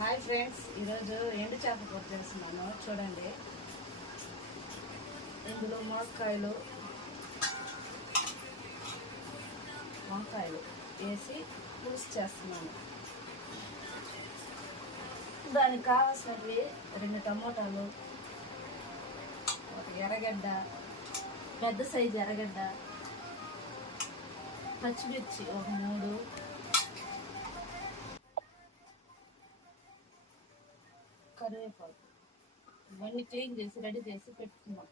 Hi friends, ఈరోజు ఎండు చేప కూర చేస్తున్నాను. చూడండి, ఇందులో వంకాయలు వేసి పులుసు చేస్తున్నాను. దానికి కావాల్సినవి 2 టమోటాలు, ఒక ఎర్రగడ్డ, పెద్ద సైజు ఎర్రగడ్డ, పచ్చిమిర్చి ఒక 3, కరివేపాకు. ఇవన్నీ క్లీన్ చేసి రెడీ చేసి పెట్టుకున్నాం.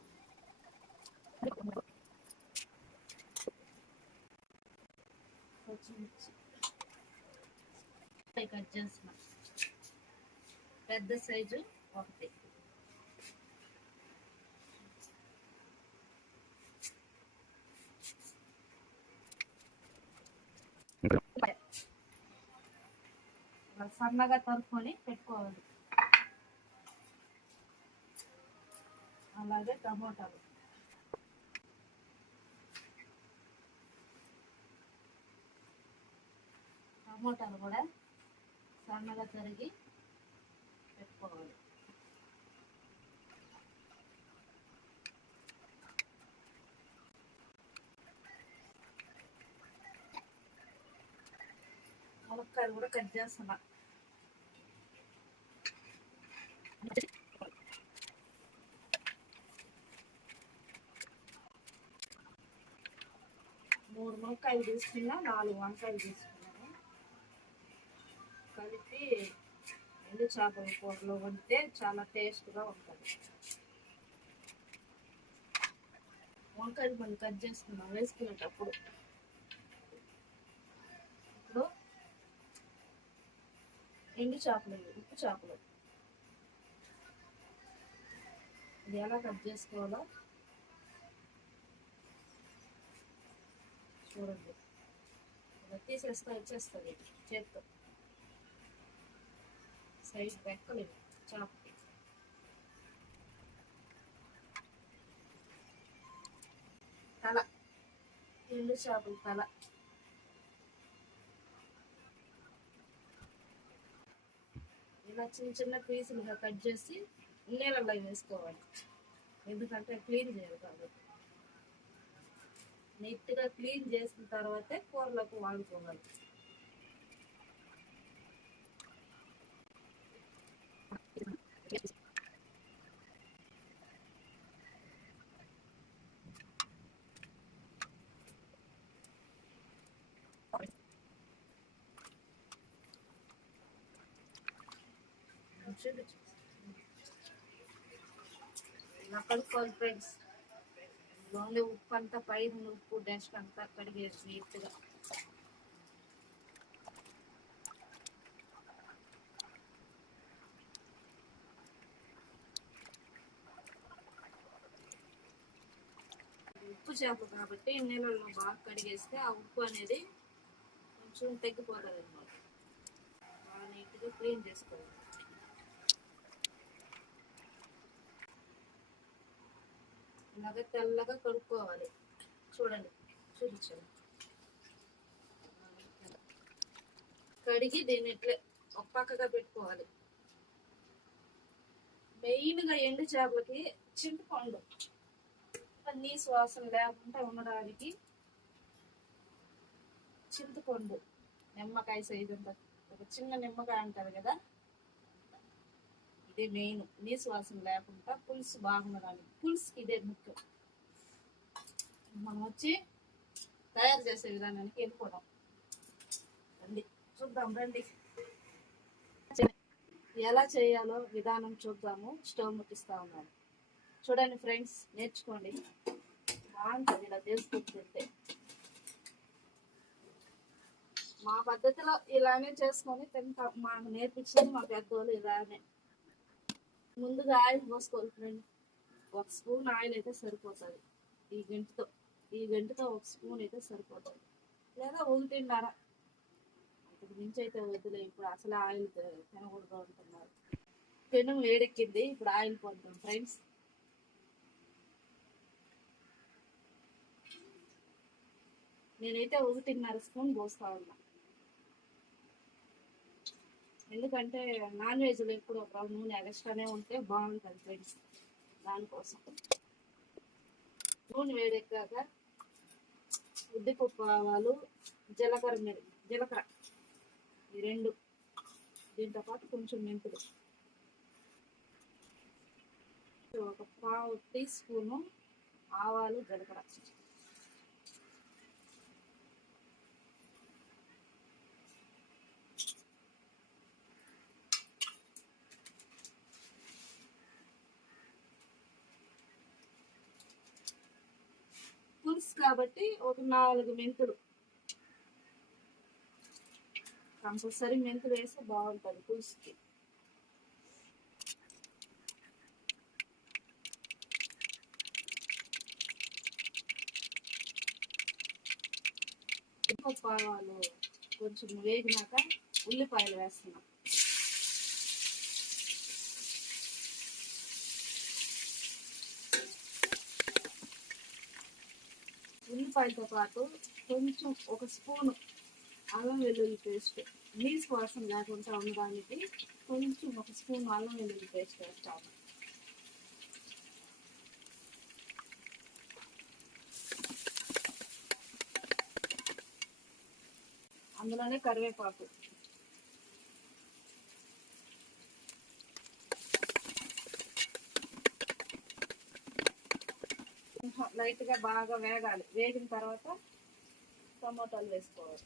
పచ్చిమిర్చి కట్ చేస్తున్నాం, పెద్ద సైజు ఒకటి. సన్నగా తరుపుకొని పెట్టుకోవాలి. అలాగే టమోటాలు కూడా సన్నగా తరిగి పెట్టుకోవాలి. ములక్కాయలు కూడా కట్ చేస్తున్నా. మూడు ములక్కాయలు తీసుకున్నా, 4 వంకాయలు తీసుకున్నాను. కలిపి ఎండు చేపల కూరలో వండితే చాలా టేస్ట్గా ఉంటుంది. వంకాయలు మనం కట్ చేసుకున్నాం వేసుకునేటప్పుడు. ఇప్పుడు ఎండు చేపలు, ఉప్పు చేపలు ఇది ఎలా కట్ చేసుకోవాలో చూడండి. ఇలా తీసేస్తే వచ్చేస్తుంది చేత్తో. సైజ్ రెక్కలేదు చేపకి. తల, ఎండు చేపల తల ఇలా చిన్న చిన్న పీసులుగా కట్ చేసి నీళ్ళలో వేసుకోవాలి. ఎందుకంటే క్లీన్ చేయాలి కాబట్టి. నీట్గా క్లీన్ చేసిన తర్వాతే కూరలకు వాడుకోవాలి. ఇలా కలుపుకోవాలి ఫ్రెండ్స్. ఓన్లీ ఉప్పు అంతా పైన ఉప్పు డస్ట్ అంతా కడిగేసి నీట్గా. ఉప్పు చేప కాబట్టి నీళ్ళలో బాగా కడిగేస్తే ఆ ఉప్పు అనేది కొంచెం తగ్గిపోతుంది అన్నమాట. బాగా నీట్గా క్లీన్ చేసుకోవాలి. ఇలాగ తెల్లగా కడుక్కోవాలి. చూడండి, చూపించాను. కడిగి దీన్ని ఇట్లే ఒక పక్కగా పెట్టుకోవాలి. మెయిన్గా ఎండు చేపలకి చింతపండు నీసు వాసన లేకుండా ఉండడానికి చింతపండు, నిమ్మకాయ సైజు అంత, ఒక చిన్న నిమ్మకాయ అంటారు కదా, ఇదే మెయిన్. నీసు వాసన లేకుండా పులుసు బాగుండడానికి. పులుసుకి ఇదే ముఖ్యం. మనం వచ్చి తయారు చేసే విధానానికి వెళ్ళిపోవడం. రండి చూద్దాం, రండి ఎలా చేయాలో విధానం చూద్దాము. స్టవ్ ముట్టిస్తా ఉన్నాను. చూడండి ఫ్రెండ్స్, నేర్చుకోండి. బాగుంటుంది ఇలా చేసుకుంటుంటే. మా పద్ధతిలో ఇలానే చేసుకొని తింటాం. మాకు నేర్పించింది మా పెద్దోళ్ళు ఇలానే. ముందుగా ఆయిల్ పోసుకోవాలి ఫ్రెండ్. 1 స్పూన్ ఆయిల్ అయితే సరిపోతుంది. ఈ గంటతో 1 స్పూన్ అయితే సరిపోతుంది, లేదా 1.5. అంతకు మించి అయితే వద్దులే. ఇప్పుడు అసలు ఆయిల్ తినకూడదు అంటున్నారు. పెను వేడెక్కింది, ఇప్పుడు ఆయిల్ పోతాం ఫ్రెండ్స్. నేనైతే 1.5 స్పూన్ పోస్తా ఉన్నా. ఎందుకంటే నాన్ వెజ్లో ఎప్పుడు ఒక నూనె ఎక్స్ట్రానే ఉంటే బాగుంటుంది ఫ్రెండ్స్. దానికోసం నూనె వేడెక్కాక ఉద్దిపప్పు, ఆవాలు, జీలకర్ర ఈ రెండు, దీంతో పాటు కొంచెం మెంతులు, ఒక పావు టీ స్పూను ఆవాలు, జీలకర్ర, పులుసు కాబట్టి ఒక 4 మెంతులు, కంపల్సరీ మెంతులు వేస్తే బాగుంటుంది పులుసుకి. ఆవాలు కొంచెం వేగినాక ఉల్లిపాయలు వేస్తున్నాం. ఉల్లిపాయలతో పాటు కొంచెం ఒక స్పూను అల్లం వెల్లుల్లి పేస్ట్, నీసు వాసన లేకుండా ఉండడానికి కొంచెం ఒక స్పూన్ అల్లం వెల్లుల్లి పేస్ట్ వేస్తాము. అందులోనే కరివేపాకు, లైట్గా బాగా వేగాలి. వేగిన తర్వాత టమాటాలు వేసుకోవాలి.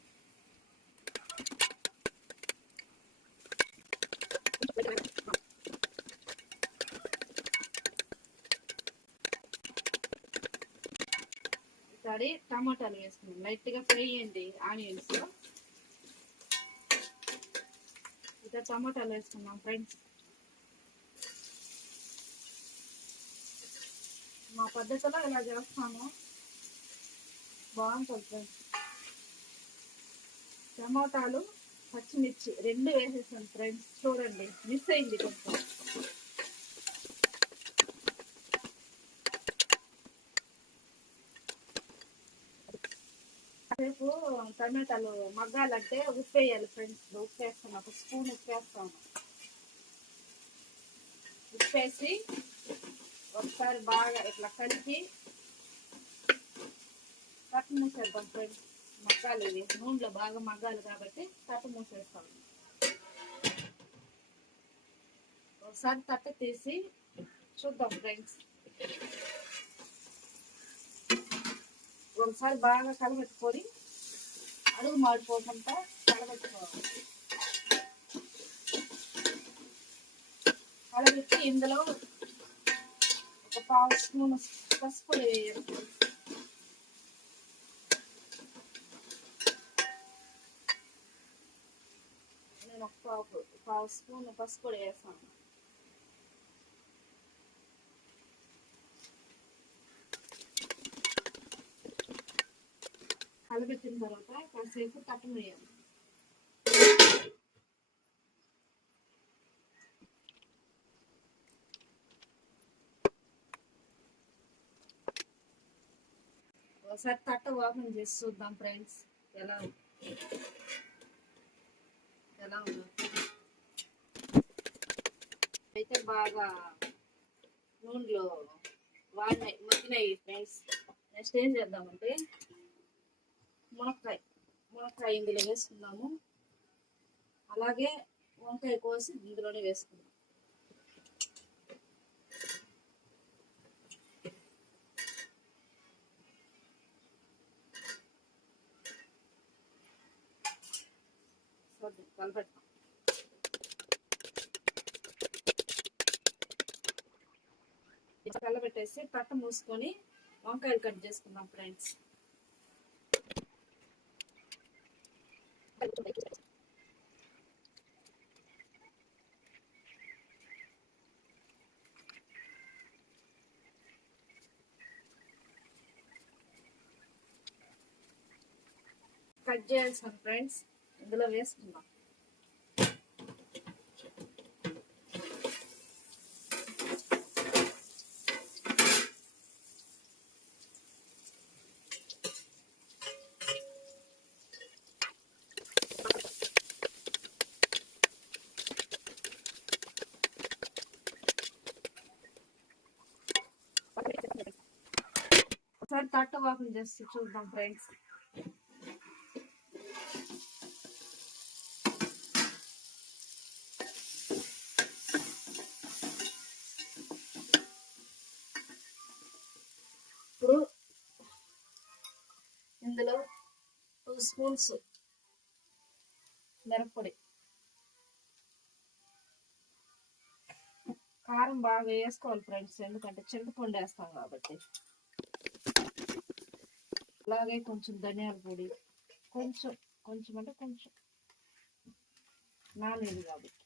ఈసారి టమాటాలు వేసుకున్నాం. లైట్గా ఫ్రై అయ్యింది ఆనియన్స్. ఇక టమాటాలు వేసుకున్నాం ఫ్రెండ్స్. మా పద్ధతిలో ఇలా చేస్తాము, బాగుంటుంది ఫ్రెండ్స్. టమాటాలు, పచ్చిమిర్చి రెండు వేసేసాను ఫ్రెండ్స్. చూడండి, మిస్ అయింది కొంచెం. రేపు టమాటాలు మగ్గాలంటే ఉప్పు వేయాలి ఫ్రెండ్స్. ఉప్పు వేస్తాను, ఒక స్పూన్ ఉప్పు వేస్తాను. ఉప్పు వేసి ఒకసారి బాగా ఇట్లా కలిపి కట్టు మూసేద్దాం ఫ్రెండ్స్. మగ్గాలి, ఇవి నూనెలో బాగా మగ్గాలి కాబట్టి కట్టు మూసేస్తాం. ఒకసారి తట్ట తీసి చూద్దాం ఫ్రెండ్స్. ఒకసారి బాగా కలబెట్టుకొని అడుగు మాడిపోకుండా కలబెట్టుకోవాలి. కలబెట్టి ఇందులో ఒక పావు స్పూన్ పసుపు వేయాలి. నేను ఒక పావు స్పూన్ పసుపు వేస్తాను. కలబెట్టిన తర్వాత కాసేపు తట్టం వేయాలి. ఒకసారి తట్ట ఓపెన్ చేసి చూద్దాం ఫ్రెండ్స్, ఎలా ఉందో. అయితే బాగా నూనెలో మగ్గినాయి ఫ్రెండ్స్. నెక్స్ట్ ఏం చేద్దామంటే మునక్కాయ ఇందులో వేసుకుందాము. అలాగే వంకాయ కోసి ఇందులోనే వేసుకుందాం. కలపెట్టాం. కలపెట్టేసి పట్ట మూసుకొని వంకాయలు కట్ చేసుకుందాం ఫ్రెండ్స్. కట్ చేయాల్సిన ఫ్రెండ్స్ ఇందులో వేసుకుందాం. ఒకసారి తట్ట ఓపెన్ చేసి చూద్దాం ఫ్రెండ్స్. ఇప్పుడు ఇందులో 2 స్పూన్స్ మిరప్పొడి, కారం బాగా వేసుకోవాలి ఫ్రెండ్స్, ఎందుకంటే చింతపండు వేస్తాం కాబట్టి. అలాగే కొంచెం ధనియాల పొడి, కొంచెం కొంచెం అంటే కొంచెం నానేది కాబట్టి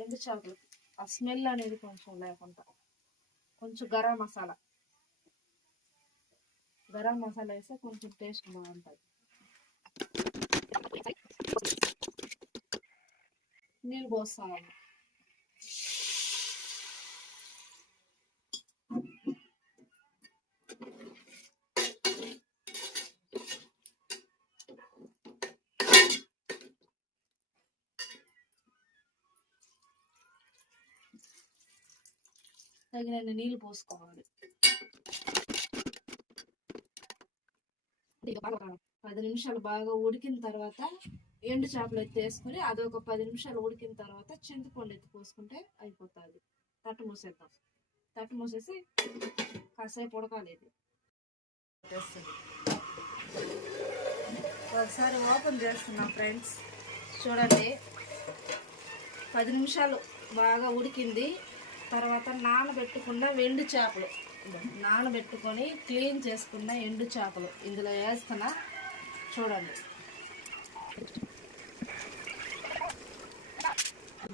ఎండు చేపలు ఆ స్మెల్ అనేది కొంచెం లేకుండా, కొంచెం గరం మసాలా వేస్తే కొంచెం టేస్ట్ బాగుంటుంది. నీళ్ళు పోస్తామండి. తగినన్ని నీళ్ళు పోసుకోవాలి. 10 నిమిషాలు బాగా ఉడికిన తర్వాత ఎండు చేపలు ఎత్తేసుకుని అదొక 10 నిమిషాలు ఉడికిన తర్వాత చింతపండు ఎత్తి పోసుకుంటే అయిపోతుంది. తట్టు మూసేద్దాం. తట్టు మూసేసి కాసేపు ఉడకాలి. ఇది ఒకసారి ఓపెన్ చేస్తున్నాం ఫ్రెండ్స్, చూడండి. 10 నిమిషాలు బాగా ఉడికింది. తర్వాత నానబెట్టుకున్న ఎండు చేపలు, నానబెట్టుకొని క్లీన్ చేసుకున్న ఎండు చేపలు ఇందులో వేస్తున్నా. చూడండి,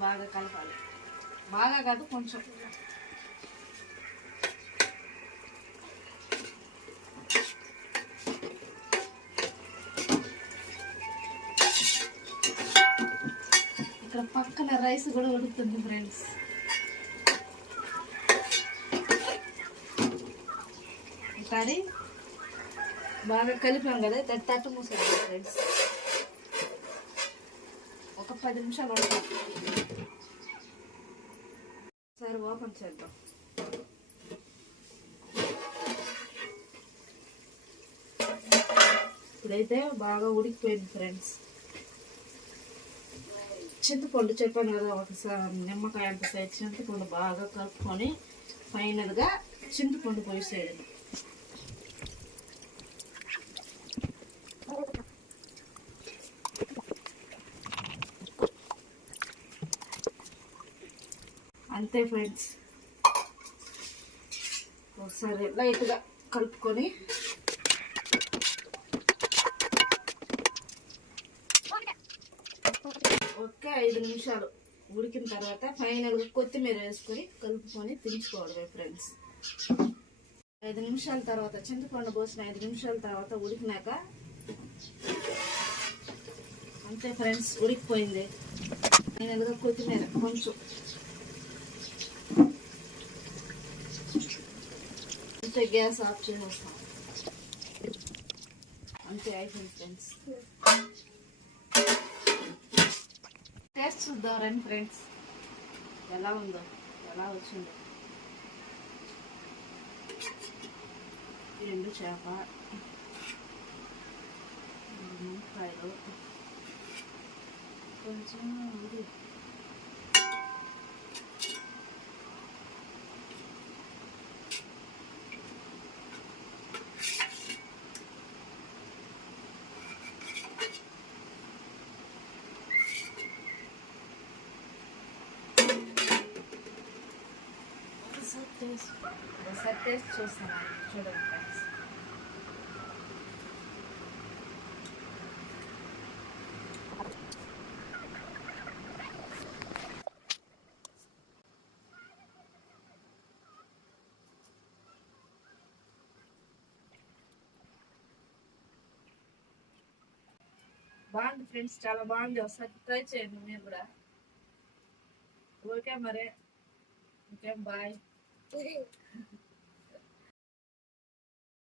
బాగా కలపాలి. బాగా కాదు, కొంచెం. ఇక్కడ పక్కన రైస్ కూడా ఉడుకుతుంది ఫ్రెండ్స్. కానీ బాగా కలిపాం కదా, తట్టు మూసేది ఫ్రెండ్స్. ఒక 10 నిమిషాలు ఉడకాలి. సరే ఓపెన్ చేద్దాం. ఇప్పుడైతే బాగా ఉడికిపోయింది ఫ్రెండ్స్. చింతపండు చెప్పాను కదా, ఒకసారి నిమ్మకాయ అంత సైజ్ చింతపండు బాగా కలుపుకొని ఫైనల్గా చింతపండు పోసేయాలి. అంతే ఫ్రెండ్స్. ఒకసారి లైట్గా కలుపుకొని ఒక 5 నిమిషాలు ఉడికిన తర్వాత ఫైనల్గా కొత్తిమీర వేసుకొని కలుపుకొని దించుకోవడమే ఫ్రెండ్స్. 5 నిమిషాల తర్వాత చింతపండు పోసిన 5 నిమిషాల తర్వాత ఉడికినాక అంతే ఫ్రెండ్స్, ఉడికిపోయింది. ఫైనల్గా కొత్తిమీర కొంచెం, అంతే. గ్యాస్ ఆఫ్ చేసేస్తాం. అంతే, అయిపోయింది ఫ్రెండ్స్. టేస్ట్ చూద్దాం రండి ఫ్రెండ్స్, ఎలా ఉందో, ఎలా వచ్చిందో. ఎండు చేప, మునక్కాయలు, కొంచెం ఇది ఒకసారి టేస్ట్ చూస్తున్నాను. చూడండి ఫ్రెండ్స్, బాగుంది ఫ్రెండ్స్, చాలా బాగుంది. ఒకసారి ట్రై చేయండి మీరు కూడా. ఓకే మరి, ఓకే, బాయ్.